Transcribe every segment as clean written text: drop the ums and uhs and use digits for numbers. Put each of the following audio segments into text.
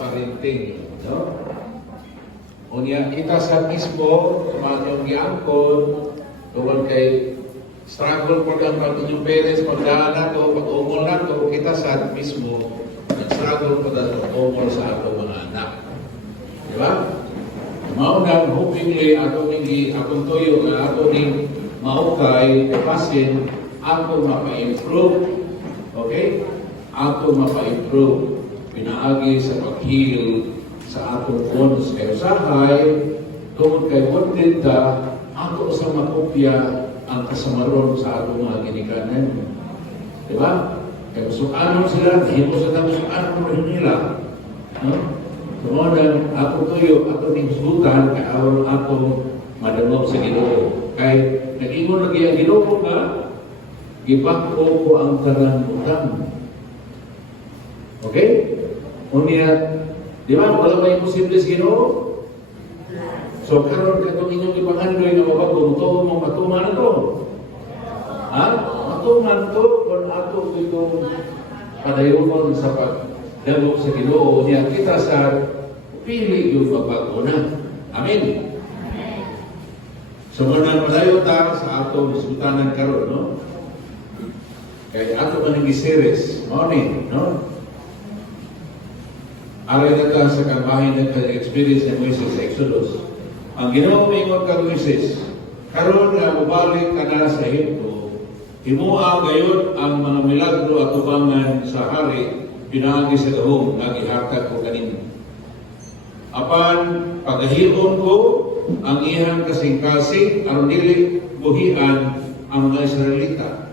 parenting, no? Unya kita sa mismo yung giangkon tungod kay struggle po ang inyong parents pagdaan nato, pag-umol nato, kita sa mismo nag-struggle po na pag-umol sa ato mga anak. Di ba? Maunang hopingly akong tuyo na ato ning maukay pasin ato mapa-improve. Okay? Ato mapa-improve. Pinaagi sa pag-heal sa atong bonus kay usahay tungod kay wanted ta ato sa makopya ang kasamaron sa atong mga ginikanan. Di ba? Kaya sukanon sila, himo sa tamo sukanon mo nila. No? Sumunod, ato tuyo, ato ning sugutan, kaya aron ato madangog sa Ginoo. Kay nag-ingon lagi ang Ginoo nga, gibako ko ang tanan utang. Okay? Unya, di ba? Wala ba imposible sa Ginoo? So, karon katong inyong ipangandoy na mabago, muto mong matuman ito. Ha? Matuman ito kung ato itong padayon sa pagdalog sa Ginoo. Niya kita sa pili yung magbago na. Amen? So, muna padayon ta sa atong diskutanan karon, no? Kaya ato man ang series, morning, no? Aray na ka sa kabahin na ka-experience ni Moises sa Exodus. Ang Ginoo mingon kang Moises, karon nga mubalik ka na sa Ehipto, himuha gayon ang mga milagro at tubangan sa hari pinaagi sa gahom nga gihatag ko kanimo. Apan pagahilon ko ang iyang kasing-kasing aron dili buhian ang mga Israelita.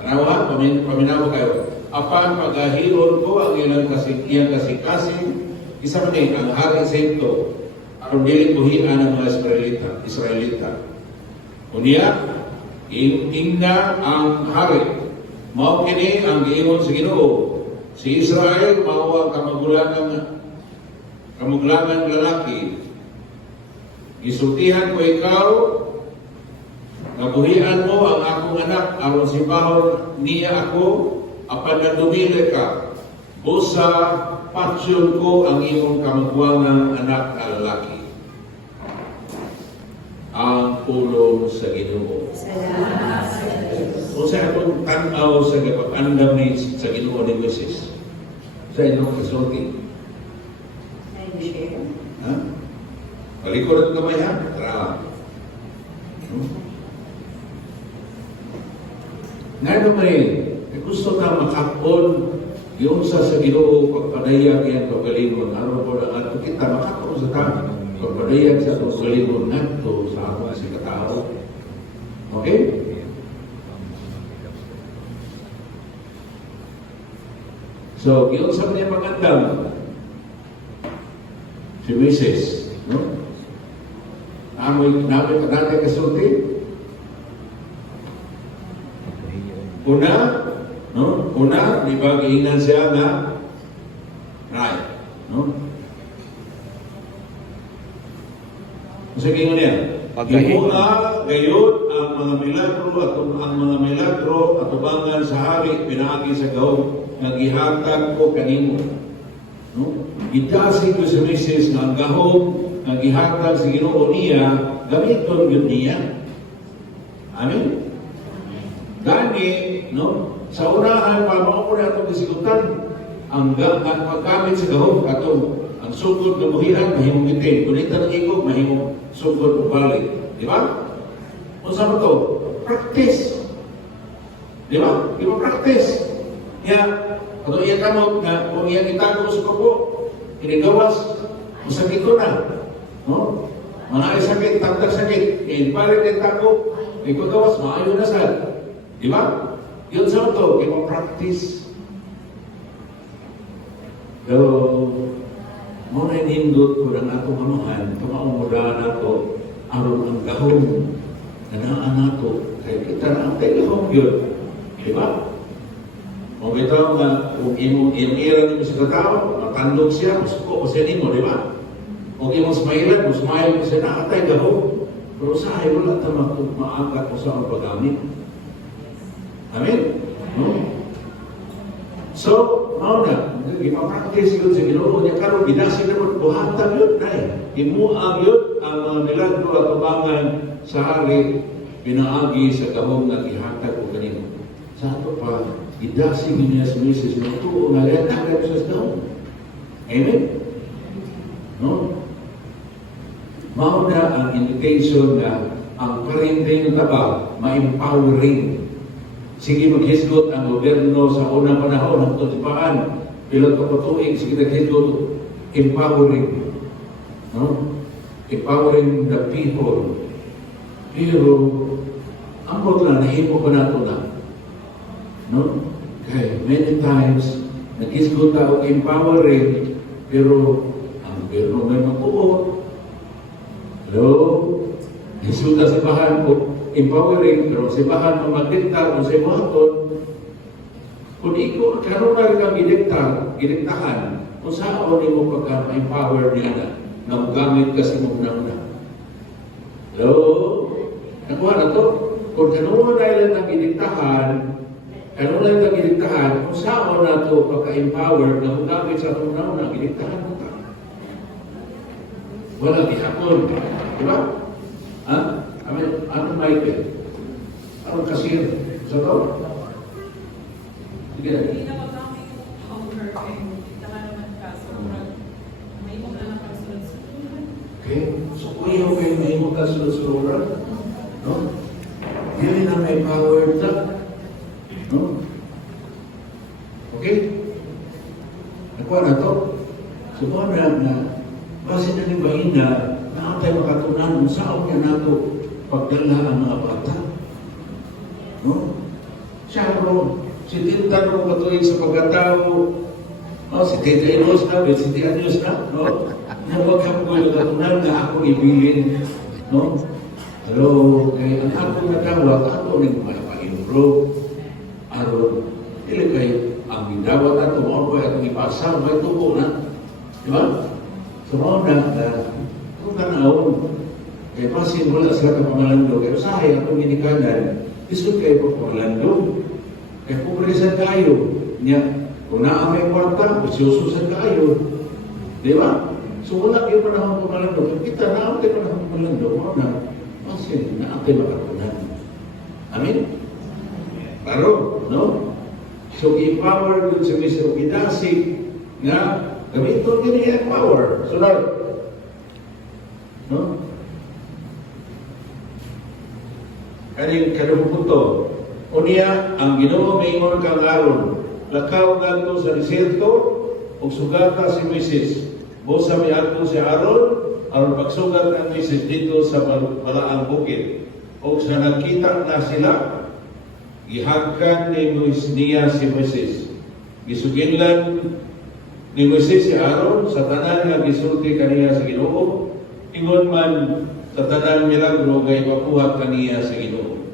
Tanawa, paminawa kayo. Apan pagahilon ko ang iyang kasing-kasing isa man ang hari sa Ehipto aron dili buhian ang mga Israelita. Unya, ingna ang hari. Mao kini ang giingon sa Ginoo. Si Israel mao ang kamuglangan lalaki. Isultihan ko ikaw, nabuhian mo ang akong anak aron simbahon niya ako, apan nadumili ka. Busa patsyon ko ang iyong kamagwangang anak na lalaki. Ang pulong sa Ginoo. Salamat sa Diyos. O sa atong tanaw sa kapag-andam ni sa Ginoo ni Moises. Sa inyong kasulti. Ha? Palikod ang kamay ha? Tara. Nga naman gusto na makapon yung sa Ginoo pagpadayag yan pagalingon. Ano po na ato kita makapon sa tayo. Pagpadayag sa pagalingon nato sa ako sa katao. Okay? So, yung sa niya pagandam, si Moises, no? Namoy kadagay kasulti. Una, no? Una, di ba giingnan siya na right, no? Kasi giingnan niya, himuha gayon ang mga milagro at ang mga milagro at tubangan sa hari pinaagi sa gahom nga gihatag ko kanimo. No? Itasi ko sa Moises nga ang gahom nga gihatag sa Ginoo niya, gamiton yun niya. Amen? Gani, no? Sa unahan pa, mao na itong kasigutan, ang paggamit sa gahom, katong ang sugod na buhiran, mahimong itin. Kulitan ng igog, mahimong sugod o balik. Di ba? Kung saan ito? Practice. Di ba? Di ba practice? Kaya, kung iya kamot na kung iya itago sa kuko, inigawas, masakit ko na. No? Mga sakit, tagdag sakit, balik na itago, ikaw maayo na sa. Di ba? Yun sa ito, ipa-practice. So, muna inindot ko ng atong amahan, tumaumula na ito, aron ang gahong na naan nato, kaya kita na ang gahong yun. Di ba? Kung ito nga, kung imong ira nimo sa katao, matandog siya, masuko ko siya nimo, di ba? Kung imong smilan, musmile ko siya, nakatay gahong. Pero sa ayaw, wala ito maangkat ko sa ang paggamit. Amen? No? So, mauna, ipapractice yun sa Ginoo niya karon gidasig naman, buhatag yun, nay. Imuag yun ang mga milagro at tubangan sa hari, pinaagi sa gahong na ihatag o kanino. Sa ato pa, gidasig niya sa misis, natuo nga yan, nakay sa gahong. Amen? No? Mauna ang indication na ang parenting taba, ma-empowering. Sige maghisgot ang gobyerno sa unang panahon ng tutipaan. Pilot ka patuig, sige naghisgot, empowering. No? Empowering the people. Pero, ang lang, nahimo pa nato na. No? Kaya, many times, naghisgot ako empowering, pero ang gobyerno may mabuot. Hello? Isuda sa bahan ko, empowering, pero sa bahan mo magdikta, kung sa imuhaton, kung ikaw, karoon na rin ang gidiktahan, kung saan mo pagka-empower niya na gamit kasi mong na. Hello? Nakuha na to? Kung karoon na rin ang gidiktahan, kung saan na to pagka-empower na gamit sa itong na, gidiktahan mo ta. Wala gihapon. Diba? Ha? Anong Michael? Anong kasir? Sa to? Sige na. Hindi na magkakami yung hunger kayo. Kita ka naman ka. So, may mo na nakasunod-sunod. Okay? So, kuya ko kayo may mga kasunod-sunod. No? Hindi na may power ta. No? Okay? Nakuha na to? So, na base na ni Bahina, na tayo makatunan kung saan niya nato pagdala ang mga bata. No? Siya ro, si Tintan ro katuig sa pagkatao, si Tita Enos na, si Tita Enos na, no? Na magkapoy katunan na ako ibilin, no? Hello, kaya ang ako natawag, ako rin maipa-improve. Aron, ili kayo, ang bidawat na tumawa ko at ipasang, may tubo na. Di ba? So, mga kung tanawon, kaya pasin wala sila ka pangalando, kaya usahay ang Dominikanan, isod kayo pa pangalando, kaya puprisan kayo, niya, kung naamay kwarta, usususan kayo, di ba? So, wala kayo panahon pangalando, kaya kita naamay panahon pangalando, mga pasin, naamay makatunan. Amin? Paro, no? So, i-power dun sa Mr. Pidasig na gamiton din yung power. Sunod. No? Kaning kadabupunto. Unya, ang Ginoo maingon kang aron. Lakaw ganto sa desierto, o sugata si Moises. Bosa may ato si Aaron, aron pagsugat ng Moises dito sa malaang bukid. O sa nakita na sila, gihagkan niya si Moises. Gisuginlan ni Moises si Aaron sa tanan nga gisulti kaniya sa Ginoo, ingon man sa tanan milagro kay mapuhat kaniya sa Ginoo.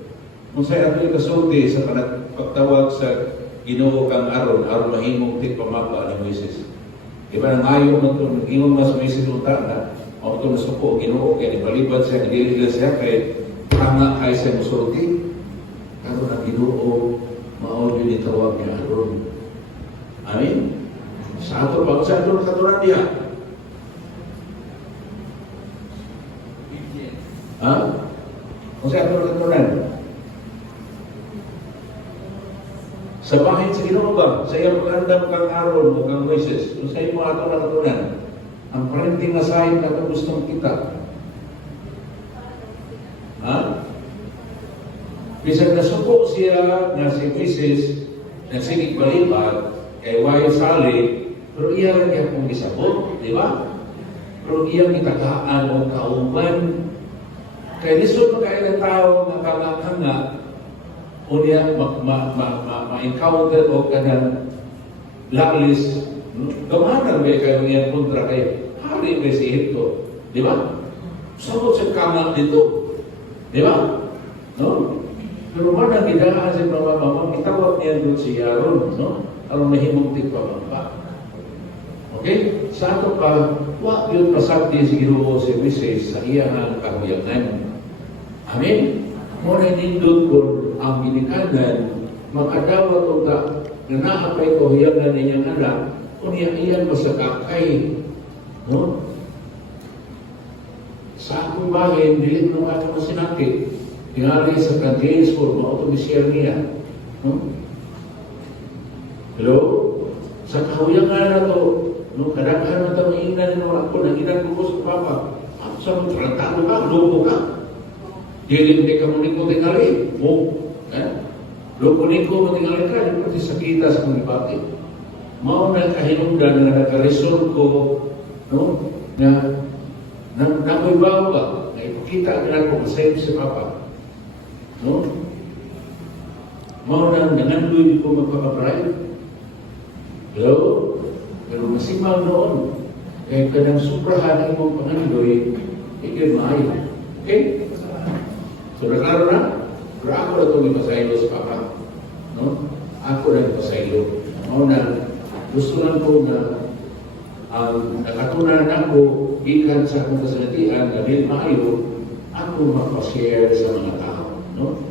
Kung sa ato kasulti sa pagtawag sa Ginoo kang Aaron, aron mahimong tigpamapa ni Moises. Iba nang ayaw man ito, ingon mas Moises unta na, o ito nasuko, Ginoo, kaya nipalibad siya, nililila siya, kaya tama kay sa musulti, karon ang Ginoo, maawag yun itawag ni Aaron. Amin? Sa ato pa, sa ato katuran niya. Ha? Kung sa ato katuran. Sa bahin sa Ginoo ba? Sa iyang pagandam kang Aaron o kang Moises, kung sa iyong ato katuran, ang parenting asahin na gustong kita. Ha? Bisag nasuko siya na si Moises, na sige balibad, kay Wayo Sali, pero iya rin niya kung isabot, di ba? Pero iya kitagaan o kauban. Kaya lisod mo kayo ng tao na kanga-kanga, o niya ma-encounter o kanang lalis, gamanan ba kayo niya kontra kayo? Hari ba si Egypto? Di ba? Sabot sa kanga dito. Di ba? No? Pero man ang gidaan sa mga mama, itawag niya doon si Aaron, no? Ang mahimong tigpamamba. Okay? Sa ato pa, wag yun pasagdi si Ginoo si Moises sa iyang kahuyangan. Amen? Muna nindot ko ang ginikanan, mag-adawat o na naapay kahuyangan ninyang anak, kung iyan masakakay. No? Sa akong bahay, dili mo ako na sinati. Tingali sa Canadians for mautomisyer niya. No? Hello? Sa kahuyangan na to, no, kadaghan na ito maingan nyo ako, nanginan ko sa papa. Ako sa mga trantado ka, loko ka. Dili hindi ka muniko tingali. Mo, loko niko mo tingali ka, hindi pati sakita sa mga pati. Mao na kahinungdan na nakaresol ko, no, na nakuibaw ka, na ipakita ka ko masayip si papa. No? Mao na nangandoy ko magpapapray. Hello? Pero masimaw noon, kaya kanang suprahan imong pangandoy, ikay maayo. Okay? So, naklaro na? Pero ako na itong ipasaylo sa papa. No? Ako na ipasaylo. Mao na, gusto lang ko na ang nakatunan ako ikan sa akong kasalatian na din maayo, ako mapashare sa mga tao. No?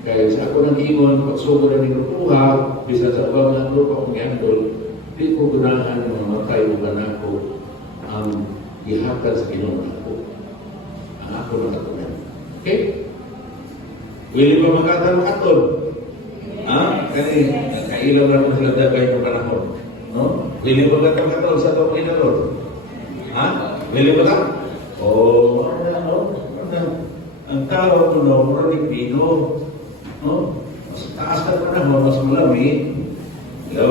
Kaya sa ako nang ingon, pagsugo na ng lupuha, bisa sa ubang ng lupa kong yandol, di ko gunahan ng mamatay mo anak ko ang ihatag sa ginawa ko. Ang ako nakatunan. Okay? Willi ba makatang-katon? Ha? Kasi kailaw na mo sila dagay ng panahon. No? Willi ba makatang-katon sa itong inaron? Ha? Willi ba ka? Oo. Ang tao ko na, muranig pino. No? Mas taas ka panahon, mas malamig. Hello?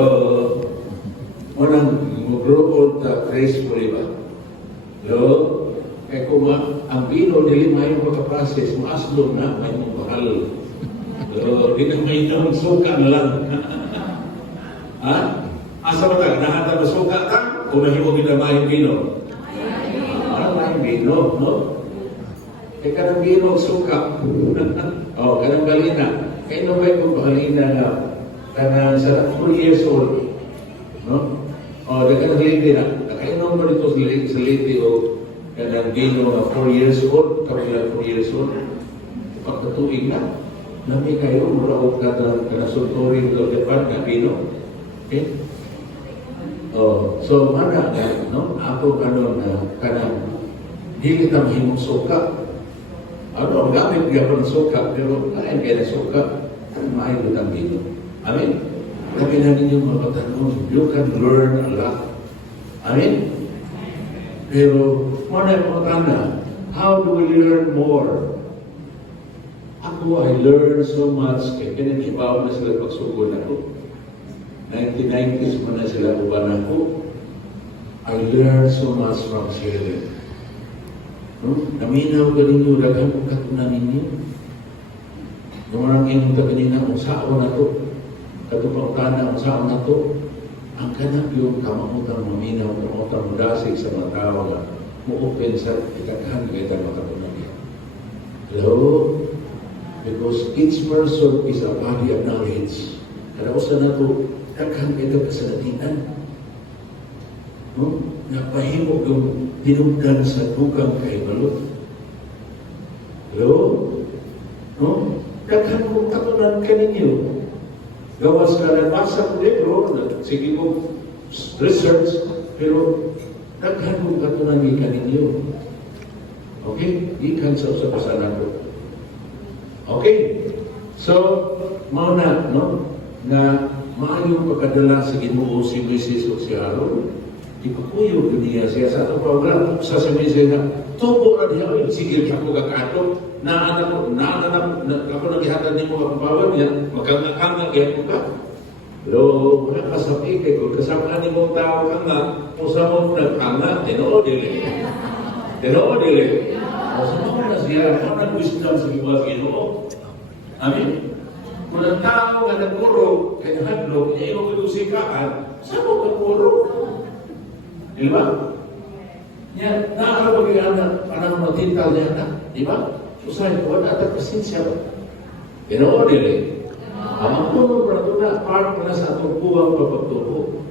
Unang mag-grow old gracefully ba? Hello? Kaya kung ang bino, dili may pagka-process, maaslong na, may mong bahal. Hello? Di na may namang suka na lang. Ha? Asa ba ta? Nahata ba suka ta? Kung mahimo kita may bino? May bino, no? Kaya kanang bino, suka. O, kanang balina. Kaya no ba yung balina na kanang sa 4 years old? No? O, kanang lady na. Nakainom ba dito sa lady o kanang bino na 4 years old? Kapag 4 years old? Pagkatuig na. Nami kayo, mula o kanang sulturin o depan na bino. Okay? O, so, mana no? Ako na kanang hindi kita mahimong suka. Ano, gamit niya pang suka, pero kain kaya na suka, ang maayon ang bino. Amen? Lagi na ninyo mga tanong, you can learn a lot. Amen? Pero, mana yung mga tanong, how do we learn more? Ako, I learned so much, kaya pinag-ibaw na sila pagsugod ako. 1990s mo na sila uban ako. I learned so much from children. No? Naminaw ka ninyo, daghan kong katunan ninyo. Namarang inong ta kanina, kung saan na to, katupang tana, kung saan na to, ang kanap yung kamautang maminaw, kamautang mudasig sa mga tao na mu-open sa itaghan kita makatunan niya. Hello? Because each person is a body of knowledge. Kadausan na to, daghan kita kasalatinan. No? Napahimog yung dinugdan sa dugang kaibalot. Hello? No? Daghan kong katunan ka ninyo. Gawas ka na masa ko libro, sige mo research, pero daghan kong katunan ka ninyo. Okay? Ikan sa usapasan ako. Okay? So, mauna, no? Na maayong pagkadala sa Ginoo si Moises o si Aaron, ipakuyo niya siya sa itong program. Sasabihin siya na, tubo na niya, sige ka ko kakato, ako nagihatan niyo mga pabawad niya, magkangakangag yan ko ka. Pero, wala kasabi kay kung kasama ni mong tao ka nga, kung sa mong nagkanga, tinoo dili. Tinoo dili. O sa mga na siya, kung nag-wisdom sa iba Ginoo. Amin? Kung ang tao nga nagpuro, kaya hadlok, niya yung pinusikaan, saan mo nagpuro? Di ba? Yan, nakakabagyan na parang matintal niya na. Di ba? So sa'yo, wala at pasensya ba? Pero dili. Ang puno na ito na, part na sa atong buwang papagtubo.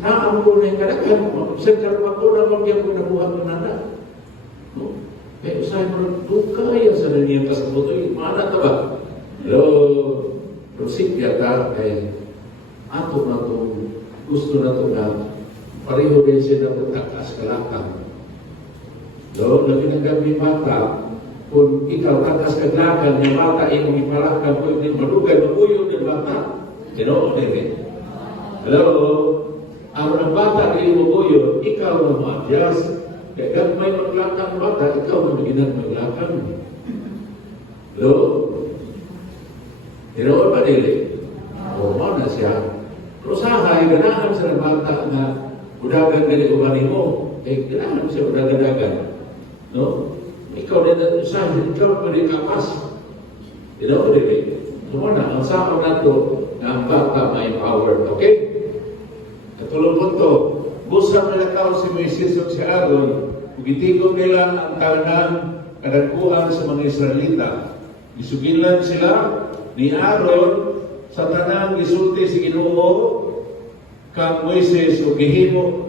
Naamuro na yung kalagyan. Saan ka naman ko na magyan ko na buwang ko na. No? Pero sa'yo mo, duka yan sa naniyang kasabuto. Maana ito ba? Hello? Prosik yata, ato na ito, gusto na ito na pareho din sila takas kalakang. No, labi ng gabi bata, kung ikaw takas kalakang, yung bata yung ipalakang, kung hindi malugay, maguyod ng bata. Sino? Hindi. Hello? Ang bata ay maguyod, ikaw na ma-adjust. Kaya kung may maglakang bata, ikaw na maginang maglakang. Hello? Sino ba dili? O, na siya. Pero sahay, ganahan sa bata na udagan na ni mo. Ganahan siya udagan-dagan. No? Ikaw na usahin, ikaw na rin kapas. Sino? Dili. So, ang saan na ito na ang bata may power. Okay? Katulong po ito, busang nalakaw si Moises at si Aaron, ugitigong nila ang talanang kadakuan sa mga Israelita. Isugilan sila ni Aaron sa tanang gisulti si Ginoo kang Moises o gihimo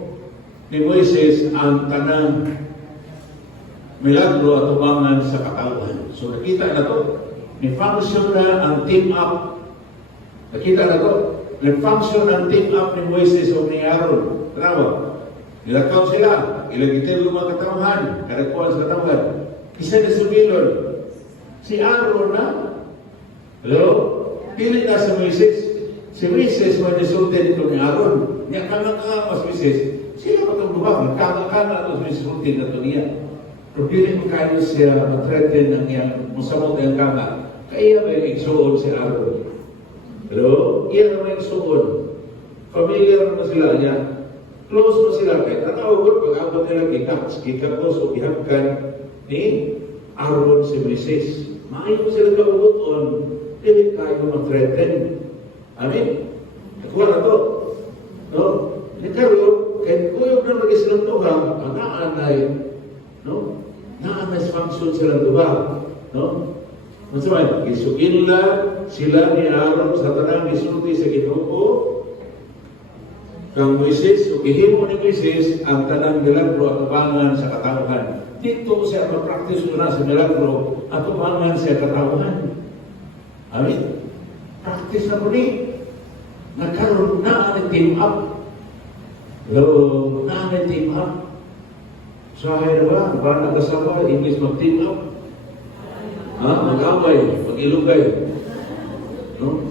ni Moises ang tanang milagro at umangan sa katawan. So nakita na to, ni-function na ang team up. Nakita na to, ni-function ang team up ni Moises o ni Aaron. Tanawa, nilakaw sila, ilagitin yung mga katawan, kadakuan sa katawan. Isa na subilon, si Aaron na. Hello? Pili na si Moises. Si Moises may nisulti dito ni Aaron. Niya kanga-kanga mas Moises. Sila pa itong lubang. Kanga-kanga ito nisulti na ito niya. Pero pili mo kayo siya matreten ng iyang musamot ng kanga. Kaya may igsuon si Aaron. Hello? Iyan ang may igsuon. Familiar na sila niya. Close mo sila. Kaya tatawag pag-abot nila kikapos o ihapkan ni Aaron si Moises. Maayon sila kaubuton. Dili kayo mag-threaten. Amen? Nakuha na to. No? Nagkaroon, kahit kuyog na mag-isilang tuhang, anaan ay, no? Naan na function silang duha. No? Masamay, isugin sila ni Aaron sa tanang isulti sa Ginoo kang Moises, o ihimo ni Moises ang tanang milagro at ubangan sa katawhan. Dito siya mag-practice na sa milagro at ubangan sa katawhan. Amin. Practice na po ni. Nagkaroon na ang team up. Hello, na ang team up. Sahay na ba? Ba nag-asawa, English mag-team up? Ha? Mag-away, mag-ilugay. No?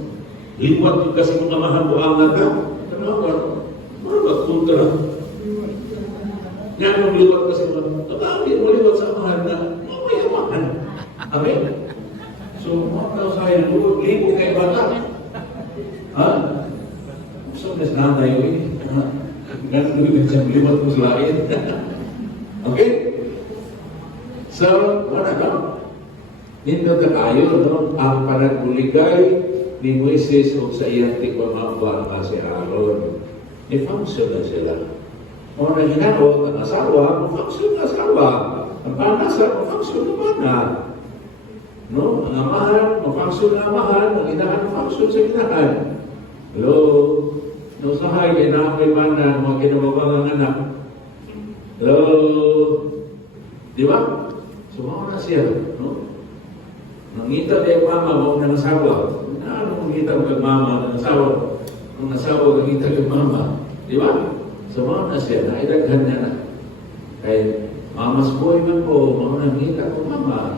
Liwat yung kasi mga mahal buhangan ka. Kanawan, magpunta na. Yan ang liwat kasi mga, maliwat sa mahal na, mamayamahan. Amen? So, mga saya dulu, libo kay bata. Ha? So, mas nanay yun. Ganun doon sa liwat mo selain. Okay? So, wala ka? Nindot na kayo, no? Ang panagbuligay ni Moises o sa iyang tigpamamba na si Aaron. I-function na sila. O na ginagawa ang asawa, function na asawa. Ang panasa, function na mana. No? Ang amahan, mag-function na amahan, ang inahan, function sa inahan. Hello? No, sahay, kinakamay man na mga kinababangang anak. Hello? Di ba? Sumaw na siya. No? Nangita niya mama, mo na nasawa. Ano mangita mo kag mama na nasawa? Kung nasawa, nangita kag mama. Di ba? Sumaw na siya. Naidaghan niya na. Kaya, mamas boy man po, mga nangita ko mama.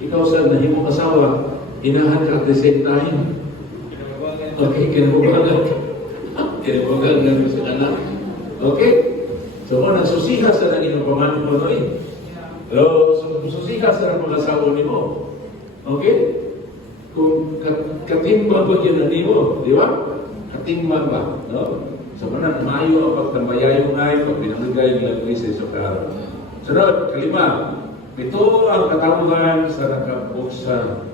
Ikaw sa nahimong asawa, inahan ka at the same time. Okay, kinabubagan. Kinabubagan sa anak. Okay? So, kung nagsusihas na naging pamanin mo rin. So, susihas na mga asawa ni mo. Okay? Kung katimbang ba yun na mo, di ba? Katimbang ba? No? So, manang mayo ang pagtambayayo ngayon, pag binanggay ng Moises sa kaharap. Sunod, kalima. Ito ang katawan sa nakabuksan.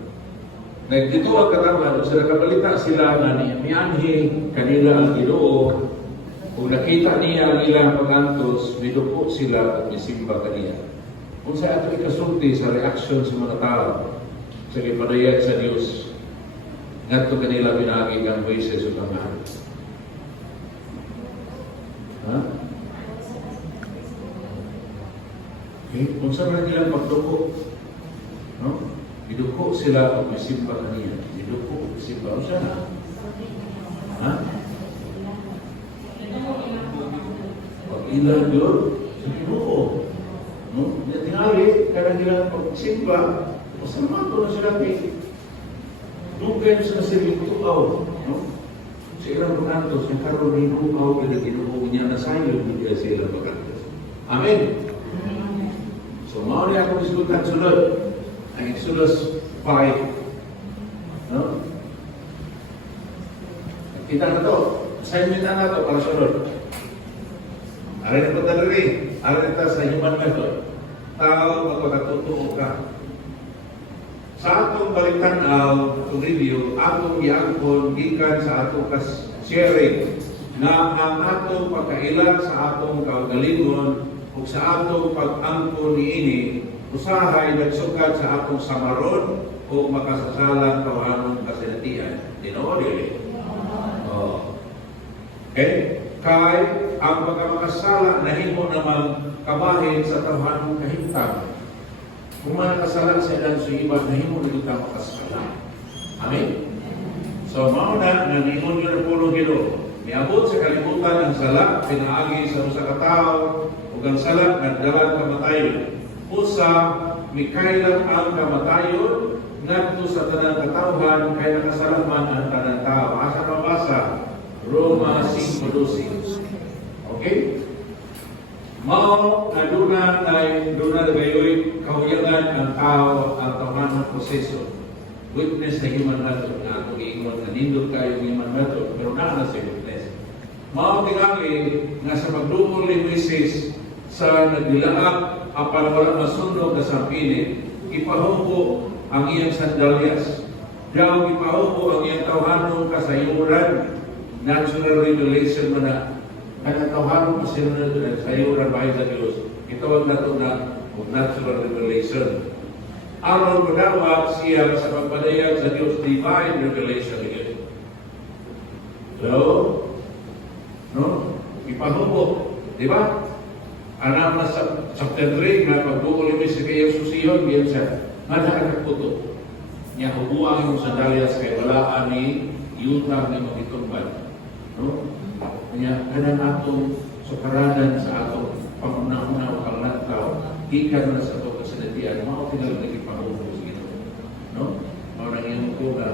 Ito ang katawan sa nakabalita sila na niyanhi kanila ang Ginoo. Kung nakita niya ang ilang pagantos, bidupo sila at isimba kaniya. Kung sa ato ikasulti sa reaksyon sa mga tao sa ipadayat sa Diyos, ngadto kanila binagi ang Moises o Tangan. Ha? Kung saan na nilang pagduko, no? Biduko sila at masimba kaniya. Biduko, masimba. O siya na? Ha? pag-ilan yun sa Ginoo. No? Tingali, kadang ilang pagsimba, masama ko na sila kay dugay sa siling tuaw. No? Sa ilang pagkantos, yung karoon rin tuaw, kada Ginoo niya na sayo, hindi sa ilang pagkantos. Amen. So, mao niya akong isulutan sunod. Ang Exodus 5. No? Kita na to. Assignment na to para sunod. Ari na punta rin. Ari na sa human method. Tao, magpagkatutuo ka. Sa atong balikan itong review, atong giangkon, gikan sa atong sharing na ang atong pagkailan sa atong kaugalingon o sa atong pag-angkon niini usahay nagsukat sa atong samaron o makasasalan kawanong kasinatian. Dino, dili? Oh. Okay? Kay ang pagkamakasala nahimo naman kabahin sa tawhanong kahimtang. Kung makasala sa ilang sa iba, nahimo na kita makasala. Amen? So, mauna na niyon yun ang puno Ginoo. Niabot sa kalibutan ang sala, pinaagi sa usa ka tawo, ug ang sala nagdala kamatayon. Usa, mikailan ang kamatayon, ngadto sa tanang katawhan, kay nakasalaman ang tanang tao. Asa mabasa? Roma 5:12. Okay? Mao na duna gayoy kahuyangan ang tao ang tawhanong proseso. Witness na human method na atong iingon na nindot kayo human method, pero na sa witness. Mao tingali nga sa pagdumol ni Moises sa nagdilaak apan wala masundo ka sa pili, ipahubo ang iyang sandalyas. Daw ipahubo ang iyang tawhanong kasayuran, natural revelation man na ang tawhanong kasayuran bahay sa Diyos. Itawag na ito na natural revelation. Aron madawat siya sa pagpadayag sa Diyos, divine revelation again. So, no? Ipahubo. Di ba? Anak na sa chapter 3 na pagbukulim sa kayang susiyon, yan siya. Madakakakuto. Niya hubuang yung sandalyas kay walaan ni yutang ni magitumbad. No? Kanya, kanan atong sukaranan sa atong pangunang-una o panglataw, ikan na sa itong kasinatian, mga tinag nagkipahubo sa ito. No? Mga nang iyong kuga.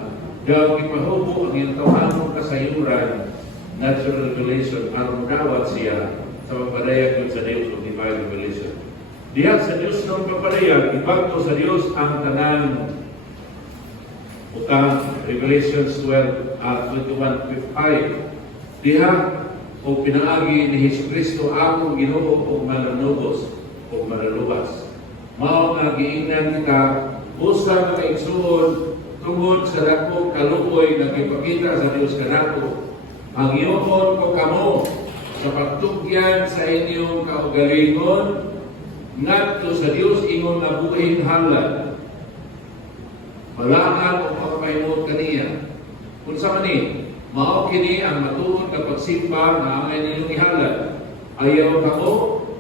Daw ipahubo ang iyong tawhanong kasayuran, natural revelation, aron dawat siya sa pagpadayag sa Diyos o divine revelation. Diha sa Diyos ng pagpadayag, ibagto sa Diyos ang tanan utang, Revelations 21:5. Diha o pinaagi ni Jesucristo akong Ginoo o mananubos o manalubas. Mao nga giingnan kita busa nga igsuon tungod sa dakong kaluoy na gipakita sa Dios kanako. Ang iyon ko kamo sa pagtugyan sa inyong kaugalingon ngadto sa Dios ingon nga buhing halad. Malaan o pagpahimot kaniya. Kung sa manin, mao kini ang matuod na pagsimba na angay ninyong ihalad. Ayaw kamo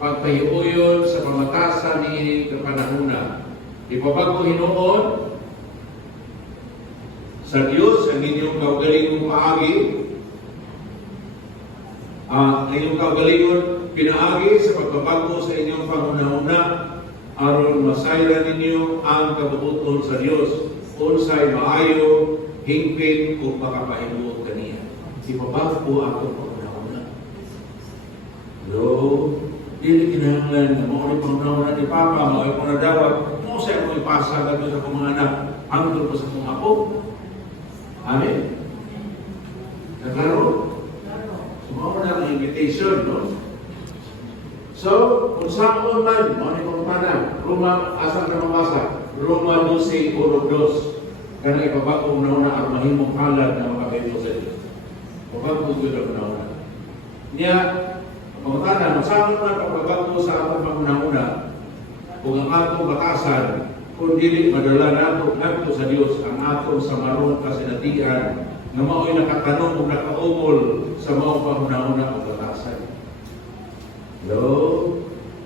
pagpahiuyon sa pamatasan ni kapanahuna. Ipabago hinuon sa Diyos ang inyong kaugalingong paagi. Ang inyong kaugalingon pinaagi sa pagpabago sa inyong pangunahuna aron masayran ninyo ang kabubuton sa Diyos. Unsay maayo, hingpit o makapahimuot kaniya. Ipabago po ako pangunahuna. Pero, dili kinahanglan na mga pangunahuna ni Papa, mga ipong nadawat, mo sa akong ipasa gato sa akong mga anak, hangtod po sa akong apo. Amen? Naglaro? Sumawa na ang invitation, no? So, kung saan man, mga ipangutanan, Roma, asang na mabasa, Roma 12:2. Karena ipabago na ang mahimong halad na makabito sa Diyos. Ipabago ko na una. Niya, pangutanan, masama na pagbabago sa atong pangunahuna kung ang atong batasan, kung dili madala nato nagto sa Diyos ang atong samaron kasinatian na mao'y nakatanong o nakaumol sa mga pangunahuna o batasan. So,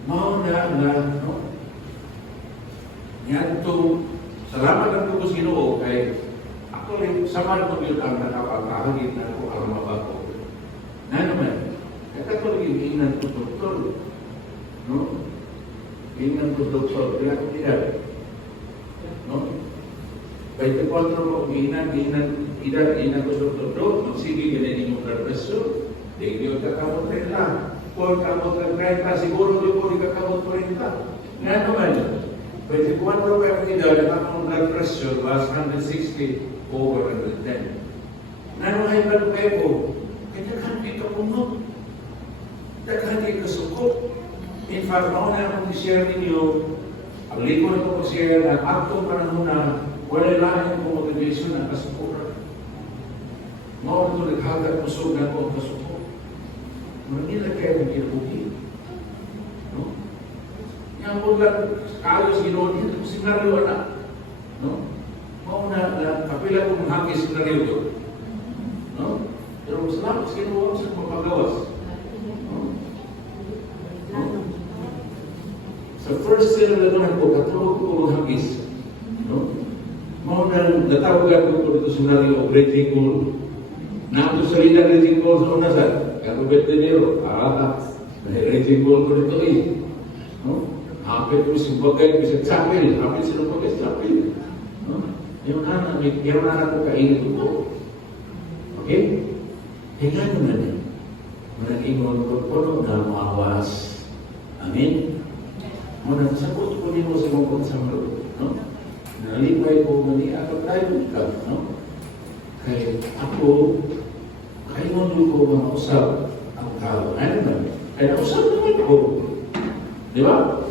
mauna na, no? Yan itong salamat ang tubos Ginoo kay ako rin sama ko yun ang nakapagkahagin na ako ang mabago. Na naman, kaya ko rin giingnan ko doktor. No? Giingnan ko doktor, kaya ko tidak. No? 24 ko giingnan ko doktor, magsige ganyan yung blood pressure. Di yun kakamot rin lang. Kung kamot lang rin lang, siguro di ko kakamot rin lang. Nga naman, 24 ko kayo tidak, ang blood pressure was 160/110. Nga naman ay blood kayo ko, kaya kan di ka puno. Kaya di ka suko. In fact, mauna akong i-share ninyo, ang liko na ko share na aktong panahon na wala lang yung motivation ng kasukuran. Mauna ko naghagat pusog na ko ang kasuko. Manila kayo ng kinabuhi. No? Yang bulan kalos ginoon dito kung senaryo na. No? Mauna na kapila kong hangis senaryo ito. No? Pero salamat sa kinuha sa pagpagawas. No? No? Sa first year na doon ko, katulog ko hangis. No? Mauna natawagan ko dito senaryo, Great Goal. Nato sa lilang Great Goal sa unasan. Robert De Niro, raging ball ko nito eh. No? Hapit ko si bagay, bisa chapel, hapit sila bagay sa chapel. No? Yung anak ko kainit ko. Okay? Tingnan mo na din. Manag-ingon ko po na maawas. Amen? Manag-sabot ko din mo sa mga konsamlo. No? Nalipay ko maniya tayo ka. No? Kaya ako, kaya mo ko mga usap ang tao. Ano ba? Kaya usap naman ko. Di ba?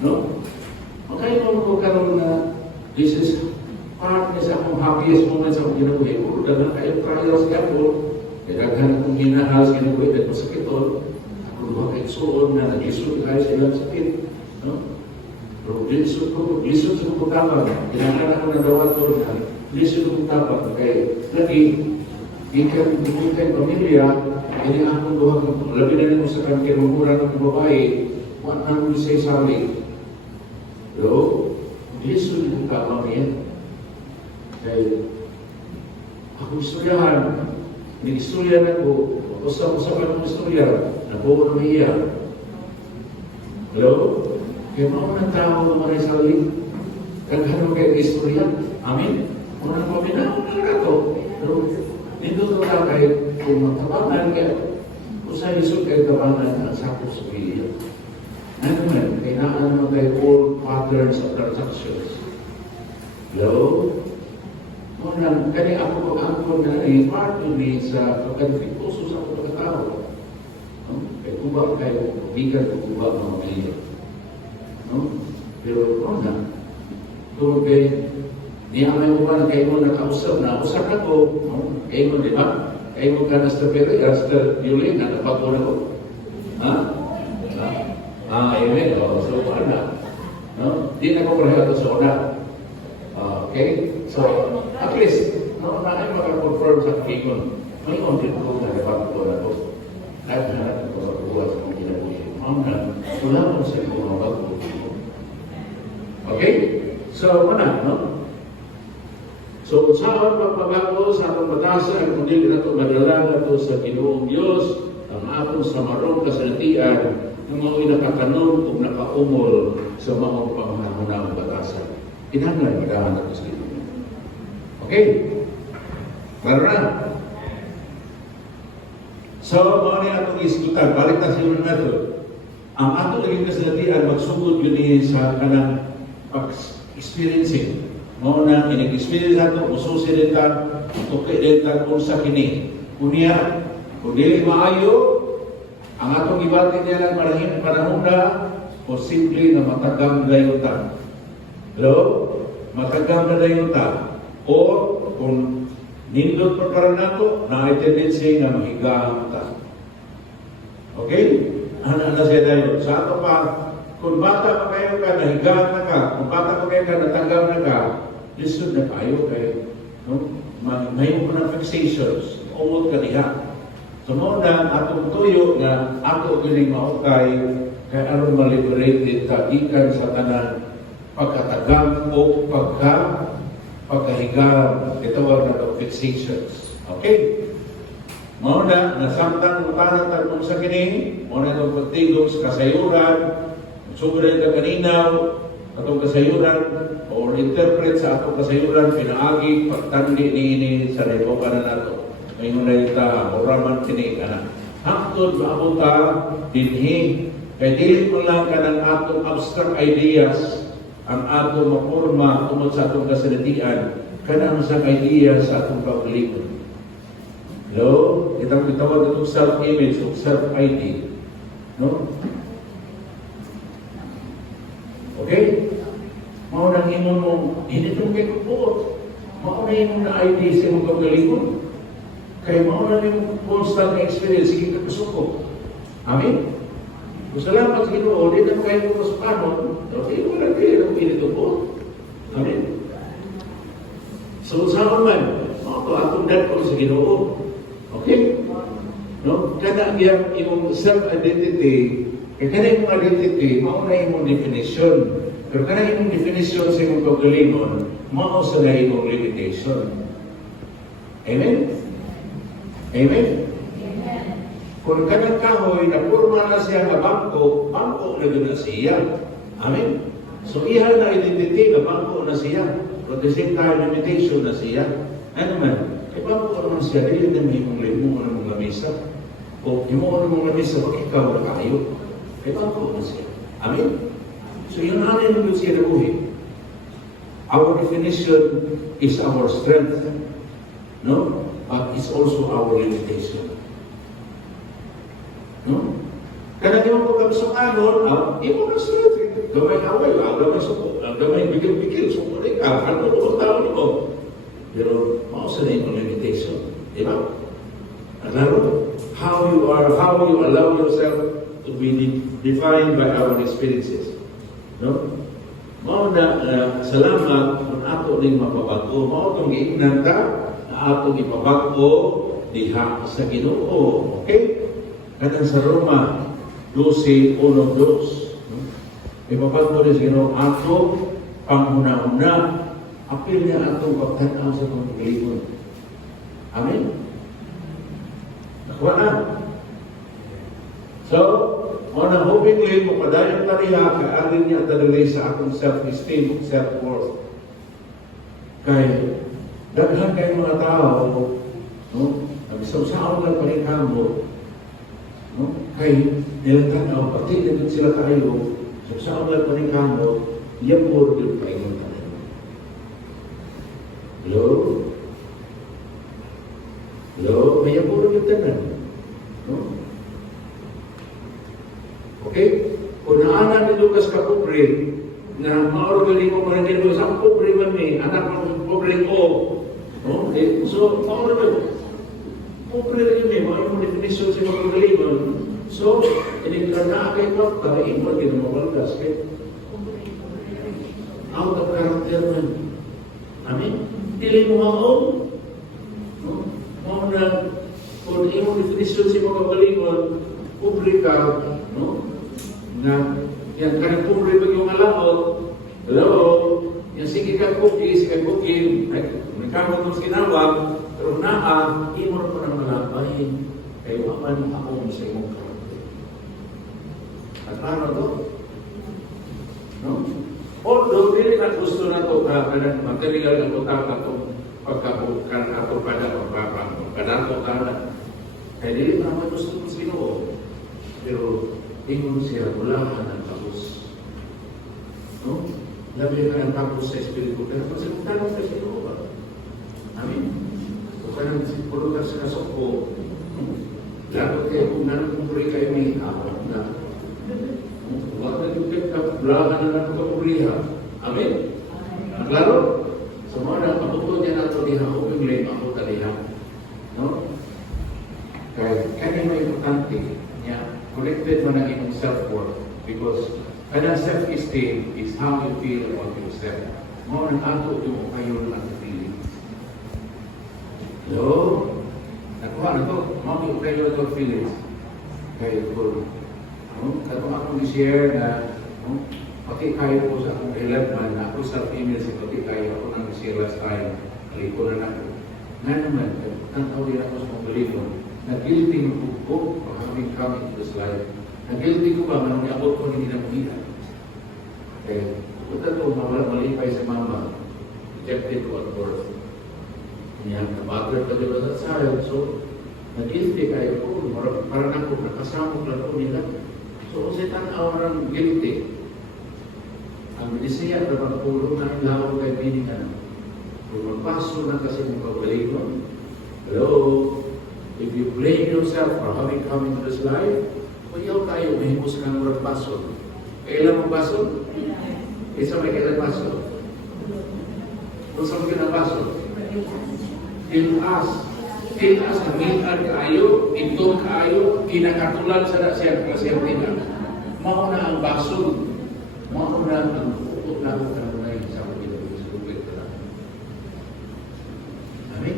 No? Kaya mo ko karoon na this is part na sa akong happiest moment sa akong ginabuhi. Puro dagang kayo trials ka po. Kaya daghan akong ginahalas ginabuhi. Dahil masakit o. Ako luha kayo suon na nag-isod kayo sa ilang sakit. No? Pero lisod sa kong tapang. Kailangan ako na dawat ko na lisod kong tapang. Kaya lagi, ikan pamilya, ini akong doha ng labi na nimo sa kanker mura ng babae, wala nang isay sali. Pero, lisod yung tapang yan. Kaya, ako istoryahan, nag-istorya na ko, usap-usapan ng istorya, nabuo ng iya. Hello? Kaya mga ng tao na maray sali, kaghanong kayo istorya. Amin? Mga paminaw na nato. Pero, dito ito kay kung magtabangan ka, kung sa isog kayo tabangan ang sakos sa pilihan. Ano man, kailangan naman kayo all patterns of transactions. Hello? Muna, kaya ako pag-angkon na part of me sa pagkanipitoso sa ako pagkatao. Kaya kung ba kayo, bigat kung ba mga pilihan. Pero, muna, kung kayo, niya may upan kayo mo nakausap na, usap na ko, kayo mo, di ba? Kayo mo ka Mr. Perry, Mr. Yulin, nakapag na ko. Ha? Amen. So, paano na? Di na ko pareho sa una. Okay? So, at least, na ay makakonfirm sa kikon. May ontin ko na nakapag na ko. Kahit na natin ko sa buwan sa mga kinabuhi. Wala mo sa mga bago. Okay? So, mana, no? So, sa akong pagbabago, sa akong pag-asa, kung hindi na ito madala na ito sa Ginoong Diyos, ang atong samarong kasanatian, ng mga nakatanon kung nakaumol sa mga pamahamunang batasan. Kinahanglan, madahan na ito sa Ginoong. Okay? Para na. So, mga na itong iskutan, balik na sa yung method. Ang atong naging kasanatian, magsugod yun sa kanang pag-experiencing. Mga na, inig-experience nato, ususin din ta, tukay din ta kung sa kini. Kunya, kung dili maayo, ang atong ibatin niya lang panahon na, o simple na matagam dayon ta. Hello? Matagam na dayon ta. O, kung nindot pagkaroon nato, na-tendency na mahigang ta. Okay? Ano siya dayon? Sa ato pa, kung bata pa kayo ka, nahigang na ka, kung bata pa kayo ka, natanggap na ka, lisod na kayo kayo. No? May mga fixations, umot ka diha. So, muna, atong tuyo na ato gining maukay, kaya aron ma-liberated ta ikan sa tanan pagkatagam o pagkahigam. Itawag na ito fixations. Okay? Mao na nasamtang utanan tagong sa kini, mao na itong pagtigom sa kasayuran, sugod ka kaninaw, atong kasayuran o interpret sa atong kasayuran pinaagi pagtandi niini sa repoka na nato. Ngayon na ita, oraman kini kana. Hangtod maabot ta dinhi kay dili mo lang kanang atong abstract ideas ang atong maporma tungod sa atong kasalitian kanang sa ideas sa atong kaugalingon. Hello? Itang bitawag itong self-image o self-ID. No? Okay? Mao nang imong mo, hindi itong kay kupuot. Mao na imong na ID sa imong kaugalingon. Kaya mao na imong constant na experience, sige kapasuko. Amen? Kung salamat sa Ginoo, di na kayo kung sa panon, okay, wala kayo ng pinito po. Amen? So, sa man, mao to atong dagko sa Ginoo. Okay? No? Kada yang imong self-identity, kada imong identity, mao na imong definition. Pero kada imong definition sa imong kaugalingon, mao sa na imong limitation. Amen? Amen? Kung kanang kahoy, napurma na siya nga bangko, bangko na doon na siya. Amen? So, iha na identity, na bangko na siya. But at the same time, limitation na siya. Ano man? E bangko naman siya, dili na may mong limo na mong lamisa. O, imo na mong lamisa, wag ikaw na kayo. E bangko na siya. Amen? So, yun natin yung siya na buhay. Our definition is our strength. No? But it's also our limitation. No? Kaya di mo po kami sa kanon, di mo na sulit. Gamay away, gamay suko, gamay bigil-bigil, suko rin ka, ano mo tao mo. Pero, mausa na yung limitation. Di ba? At lalo, how you allow yourself to be defined by our experiences. No? Mao na salamat kung ato ning mapabago, mao tong giingnan ta, ato ipabago diha sa Ginoo. Okay? Kanang sa Roma 12:1-2. Ipabago rin sa Ginoo ato panghuna-una, apil niya atong pagtanaw sa pagkalingon. Amen? Nakuha na. So, ona hopingly, mapadayon tariha, kaarin niya tadalay sa akong self-esteem, self-worth. Kaya, daghan kayo mga tao, no? Nagsaw-saw lang pa rin kamo, no? Kaya, nilatanaw, pati dito sila tayo, nagsaw lang pa rin kamo, yapor din pa ingon tayo. Hello? Hello? May yapor din tanan. No? Okay? Kung naanan ni Lucas ka pobre, na maorgaling mo parang gano'n, sa pobre man may, anak ng pobre ko. No? So, maorgaling. Pobre rin may, maayong definition sa mga orgalingon. So, iniglan na kay Pagka, iba din mo waldas. Out of character man. Amen? Dili mo maon. No? Maon na, kung iyong definition sa mga orgalingon, pobre ka, no? Na yan kanang pobre pag yung alaot, hello, yan sige ka cookies, kay cookie, nagkamot ng sinawag, pero naa, imo na pa ng malabahin, kay waman ako sa imong karakter. At ano to? No? Although, dili na gusto na ito, kanang material na ito, itong pagkabukan ato pada pagkadato ka na. Kaya dili na naman gusto ng Ginoo. Pero, ingon siya, wala ka ng tapos. No? Labi ka ng tapos sa Espiritu. Pero kasi kung tanong ka siya, ba? Amin? Kung ka nang sipuro ka sa kasoko, lahat kayo kung nanong kayo may hawak na. Huwag na yung wala ka na ng kapuriha. Amin? Klaro? So, mga nakabuto niya na ito diha, uping ako taliha. No? Kaya may importante niya, connected mo na yung self-worth because kada self-esteem is how you feel about yourself. More than ato yung kayo ng feelings. So, nakuha na ito. More yung kayo ng feelings. Kayo ko. Kato akong i-share na pati kayo po sa akong kailanman na ako self-image sa pati kayo ako nang i-share last time. Aliko na ako. Nga naman, tantaw din ako sa mga balibon. Nag-guilty ko for having come into this life. Nag-guilty ko ba manong abot ko hindi na muna? Okay. Punta to, malipay sa mama. Rejected ko at birth. Yan, nabagal pa din sa sayang. So, nag-guilty kayo ko. Parang ako, nakasamok lang ko nila. So, kasi tanaw ng guilty. Ang binisaya na magpulong ng lawag kay Biningan. Kung magpaso na kasi ng pagbalingon. Hello? If you blame yourself for having come into this life, mayaw tayo, mahimos ka ng magpaso. Kailan magpaso? Isa may kailan paso? Kung saan kinapaso? Tilas. Tilas na mitan kayo, itong kayo, kinakatulan sa siya tina. Mauna ang baso. Mauna ang ukot na ako kanunay sa pagkakit na. Amin?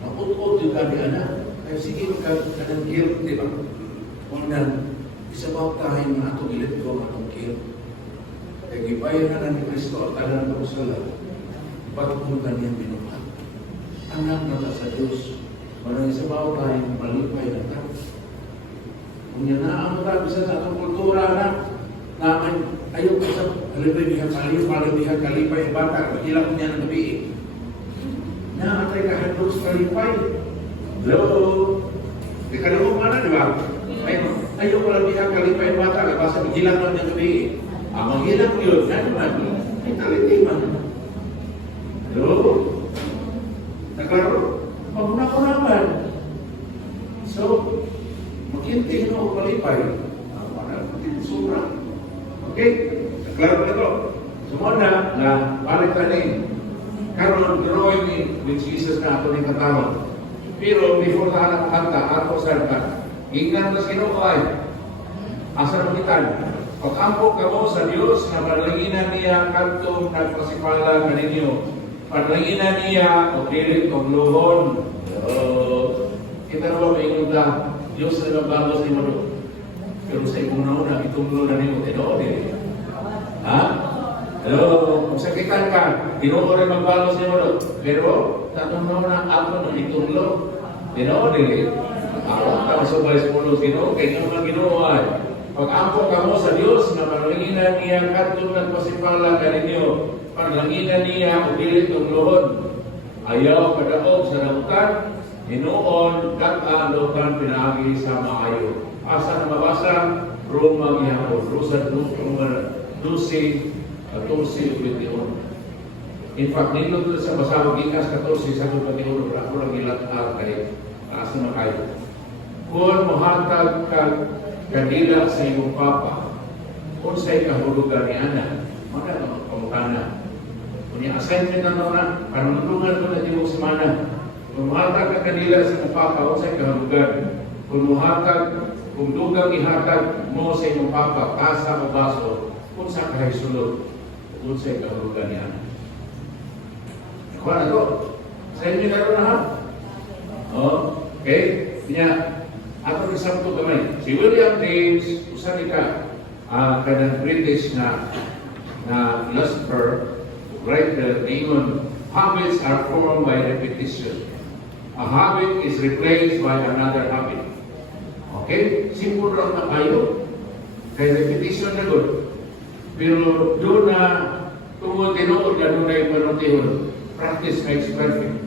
Makut-ut yung kami anak. Kaya sige ka ng guilt, di ba? Unang, isabaw tayo na itong ilit ko ang itong guilt. Kaya gibayan na ni Kristo at tanan ko sa lahat. Pagkukunan niyang binuhat. Anak na sa Diyos. Walang isabaw tayo malipay na tao. Kung yan na ang mga bisa sa atong kultura na naman ayaw ko sa halibay kalipay ang bata. Ilang niya ng gabi. Naatay ka handog sa kalipay. Hello? Di ka naman mana, di ba? Ayaw ko lang bihang kalipay ang bata. Basta maghilang lang ng gabi. Ang maghilang yun, yan naman. Ay talitiman. Hello? Naglaro? Maguna ko naman. So, maginting na ako kalipay. Surang. Okay? Naglaro na ito. Sumuna na balik tanin. Karon growing in with Jesus na ako ng katawag. Pero before na anak kanta, ako sa ka. Ingnan na sinukuhay. Asa makitan. Pag-ampok ka mo sa Diyos na panlanginan niya kantong nagpasipala kaninyo. Panlanginan niya o pilit o luhon. Kita na ba may inunda? Diyos na nagbago sa imo. Pero sa imong nauna, itunglo na niyo. Tinood eh. Ha? Hello? Kung sakitan ka, tinood rin magbago sa imo. Pero tatong nauna ako ng itunglo. Tinood eh. Ako ang sabay sa mulo sino. Kaya nyo mga ginoon. Pag-ampok ka mo sa Diyos na panlanginan niya kantong nagpasipala kaninyo. Panlanginan niya o pilit ng luhod. Ayaw kadaog sa nautan. Hinoon, data lautan pinagi sa maayo. Asa na mabasa, Roma gihapon. Rosa 12, 14, In fact, nindot sa basawag ikas 14, sa 21, ako lang ilat-ar kayo. Asa na kayo. Kung mahatag ka kadila sa iyong papa, kung sa'y kahulugan ni Ana, mga pamukana. Kung yung assignment na naman, panulungan ko na di mo si Mana. Kung mahatag ka kanila sa iyong papa, kung sa'y kahulugan. Kung dugang ihatag mo sa iyong papa, tasa o baso, kung sa kahisulog, kung sa'y kahulugan ni Ana. Kuha na to. Sa inyo na rin na ha? Okay? Kanya, ato rin sabto kamay. Si William James, usan ka, kanang British na philosopher, writer, ingon, habits are formed by repetition. A habit is replaced by another habit. Okay? Simple lang na kayo. Kaya repetition na good. Pero doon na tungod tinuod na doon na yung panutihon. Practice makes perfect.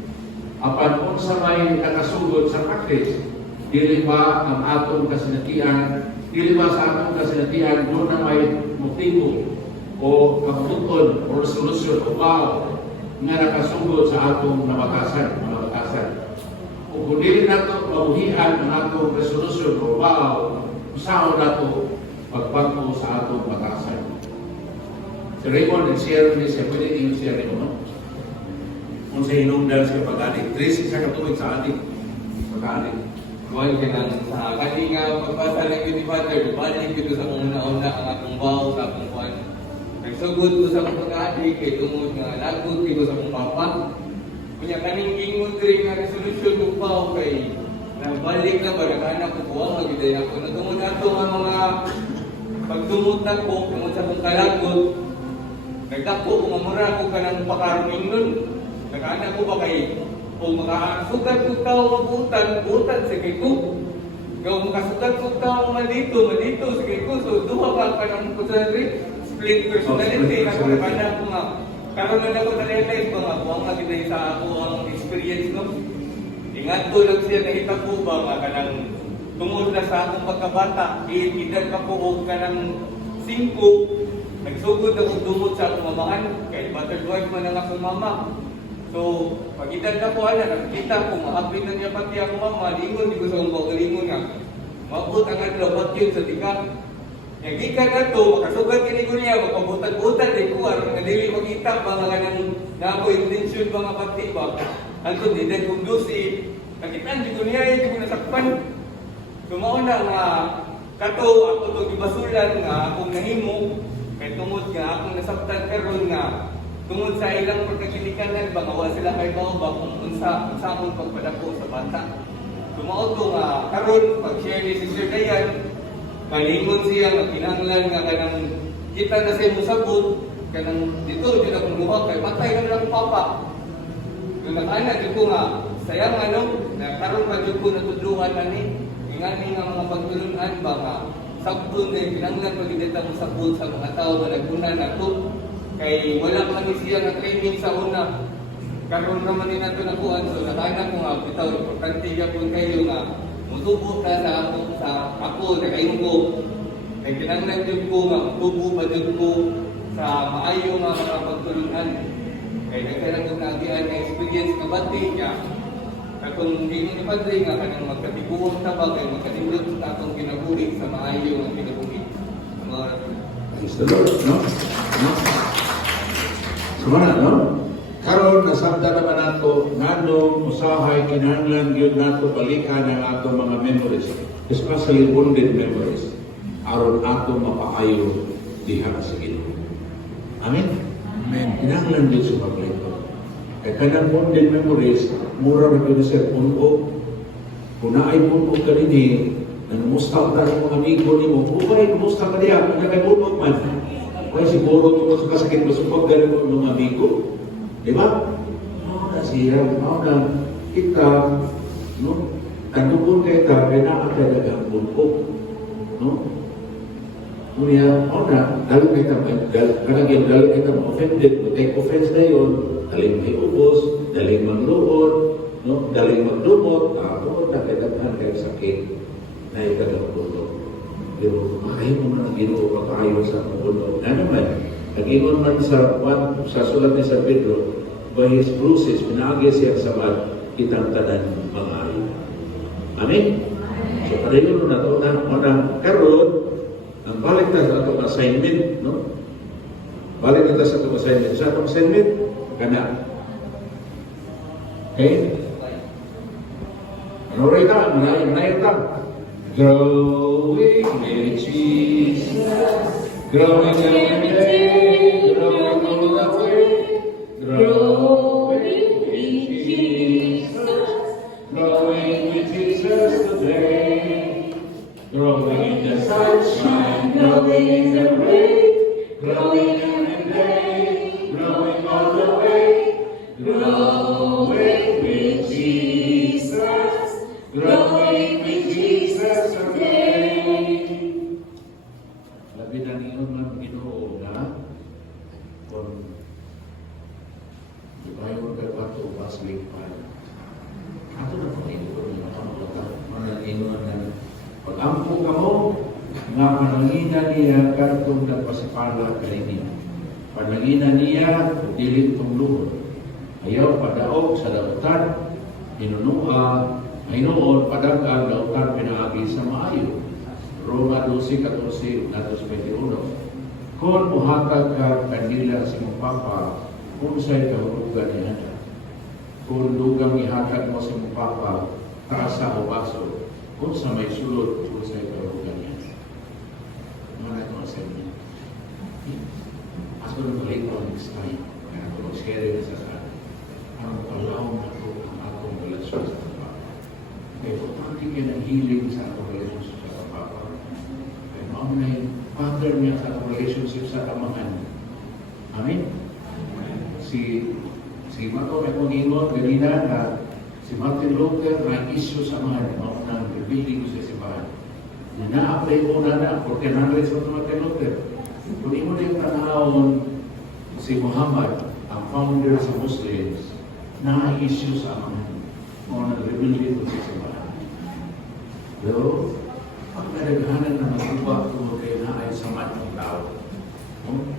Apan kung sa may nakasugod sa practice, dili ba ang atong kasinatian, dili ba sa atong kasinatian doon na may motibo o kabuton o resolution o bao nga nakasugod sa atong nabatasan. O kung dili nato mabuhian ang atong resolution o bao, usahaw nato pagbago sa atong batasan. Si Raymond, nag-share niya siya, pwede niyo share niyo, no? Kung sa hinungdan siya pag-adik, 3 siya katubig sa adik. Pag-adik. Kuhan ka lang sa kalinga, pagpasa ng beauty father, balik ko sa una-una ang akong baw sa akong kuhan. Nagsugod ko sa akong pag-adik, kay tungod nga lagot ko sa akong papa. Kunya kaning gingon rin nga resolution ko baw kay nagbalik na ba, nag-anak ko kuha, mag-iday ako. Natungod na ito ang mga pagtumot na ko, tungod sa akong kalagot. Nagdako ko, mamura ko ka ng pakarming nun. Nag-anak ko ba kay O makasugat ko tao mabutan, butan sa kay ko. Kung makasugat ko tao malito sa kay ko. So, duha ba ka ng split personality na kung kanya ko nga. Karoon na ako na-realize ko nga, kung nga ginay sa ako ang experience no. Ingat ko lang siya na itako ba nga kanang tungod na sa akong pagkabata, iidan ka po o kanang 5, nagsugod ako dumot sa akong mamahan, kay battered wife man ang akong mama. So, pag edad na po nakikita ko, mahapin na niya pati akong mama, lingon, di ko sa akong pagalingon nga. Mabot ang adlaw, ba't yun sa tika? Yang ikan na to, makasugat kini ko niya, magpabutan-butan, di ko, nga dili makita, mga ganang na ako intention mga pati ba? Antun, di din kong dosi, nakitaan, di ko niya, di ko nasakpan. Tumauna nga, kato, ako to gibasulan nga, akong nahimo, kay tungod nga, akong nasaktan karon nga, tungod sa ilang pagkakinikanan, baka wala sila kay ba kung unsa akong pagpadako sa bata. Tumauto nga, karon, pag-share ni Sister Dayan, kalingon siya, kinanglan nga kanang kita na siya musabot, kanang dito, di na kong luha, kay patay ka lang papa. Yung nakaanak, di ko nga, sayang na karon pa di ko natudluhan na ni, ingani nga mga pagtulunan ba nga, sabton na kinanglan pag-idita musabot sa mga tao na naguna na to, kay wala man siya na training sa una. Karon naman din nato nakuan, so nakaanak ko nga, bitaw, importante ka po kayo nga, mutubo ka sa ako, sa kayo ko. Kaya kinanglan din ko nga, mutubo pa din ko sa maayo nga mga pagtulunan. Kaya nagkaroon ko nagian na experience na bati niya. At kung hindi mo nipadre nga, kanang magkatiguan na ba, kaya magkatindot sa akong kinabuhi sa maayo ang kinabuhi. Praise the Lord, no? No? Sumana, no? Karon nasabda naman nato nganong usahay kinahanglan gyud nato balikan ang ato mga memories, especially wounded memories, aron ato mapaayo diha sa Ginoo. Amen. Amen. Kinahanglan gyud sa paglito. Kay kanang wounded memories, mura ra gyud sa puno. Kung naay puno ka dinhi, nangumusta ka sa mga amigo nimo, ubay kumusta ka diha, kung nagay-puno man. Kaya siguro kung kasakit mo sa pagdalo ng mga amigo. Diba? Na siya, na kita, no? Tandukon kita, kaya nakakadagang bunko. No? Ngunit, na, dalo kita, kanagyan, dalo kita ma-offended, take offense na yun, daling may ubos, daling magluod, no? Daling magdumot, ako, nakadaghan kayo sakit, na ikagang bunko. Pero, makahin mo man ang Ginoo, makayo sa bunko. Na naman, nag-ingon man sa sulat ni San Pedro, by His bruises, pinagi siya sa kitang tanan mga ayo. Amen? So, pareho na ito na karon, ang balik na sa itong assignment, no? Balik na sa itong assignment. Sa itong assignment, kana. Okay? Ano rin ka? Manayin ka. Growing with Jesus, growing every day, growing all the way, growing with Jesus, growing with Jesus today, growing in the sunshine, growing in the rain, growing every day, growing all the way, growing with Jesus, growing with Jesus today. Labi na niyo man Ginoo na kung ayaw ka pa ito pasling pa. Ato na po ito mga inuan na pag-ampo ka mo nga panangina niya kartong nagpasapala kainin. Panangina niya dilit tong luhod. Ayaw padaog sa lautan, inunua, ay noon padagan lautan pinaagi sa maayo. Roma 12:14 natos 21. Kung muhatag ka kanila si mong papa, kung sa'y kahurugan niya na. Kung lugang ihatag mo sa mong papa, taas sa baso, kung sa may sulod, kung sa'y kahurugan niya. Mga ito ang sabi niya. Ako na balik ko next time. Kaya ako mag-share rin sa akin. Ang palawang ako ang akong relasyon sa papa. Kaya importante ka ng healing sa akong relationship sa papa. Kaya mauna yung pattern niya sa akong relationship sa amahan. Amen? Si Mato may kong ingon ganina na Si Martin Luther na issue sa mga ng rebuilding sa simbahan. Na-apply mo na 1400s sa Martin Luther. Kung imo na yung tanahon si Muhammad, ang founder sa Muslims, na-issue sa mga rebuilding sa simbahan. Pero, ang kadaghanan na mag-uba kung kayo na ay samat ng tao. No?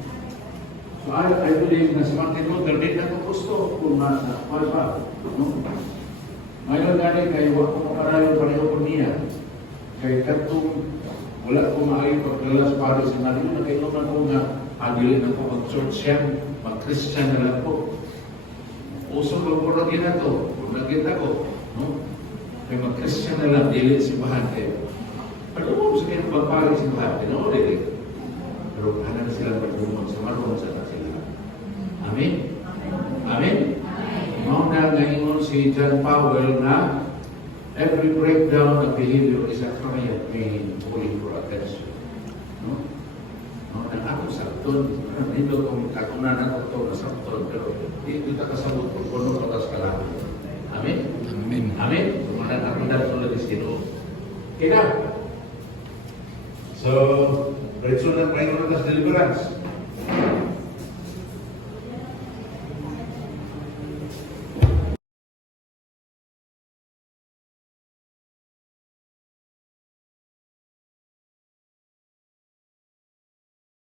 So, I believe na si Martin Luther, di na ito gusto kung nasa pa. No? Ngayon gani kayo, wala ko makarayo pareho ko niya. Kaya katong wala ko maayon pagkalas para sa nalino na kayo naman ko nga adilin ako mag-church yan, mag-Christian na lang po. Uso ko po na ginato, kung nagkita ko. No? Kaya mag-Christian na lang, dili simbahan kayo. Pero mo sa kayo magpapari simbahan, tinaw dili. Pero kanan na sila pagdumon sa marunong sa sila. Amen? Amen? Mao na ngayon si John Powell na every breakdown of behavior is a triad being calling for attention. No? No, na ako sakton, dito kung kakunan ako ito na sakton, pero dito kita kasabot kung kuno patas ka lang. Amen? Amen. Amen? Kumanan ako na tulad ni Sino. Kaya. So, retso na tayo na sa deliverance.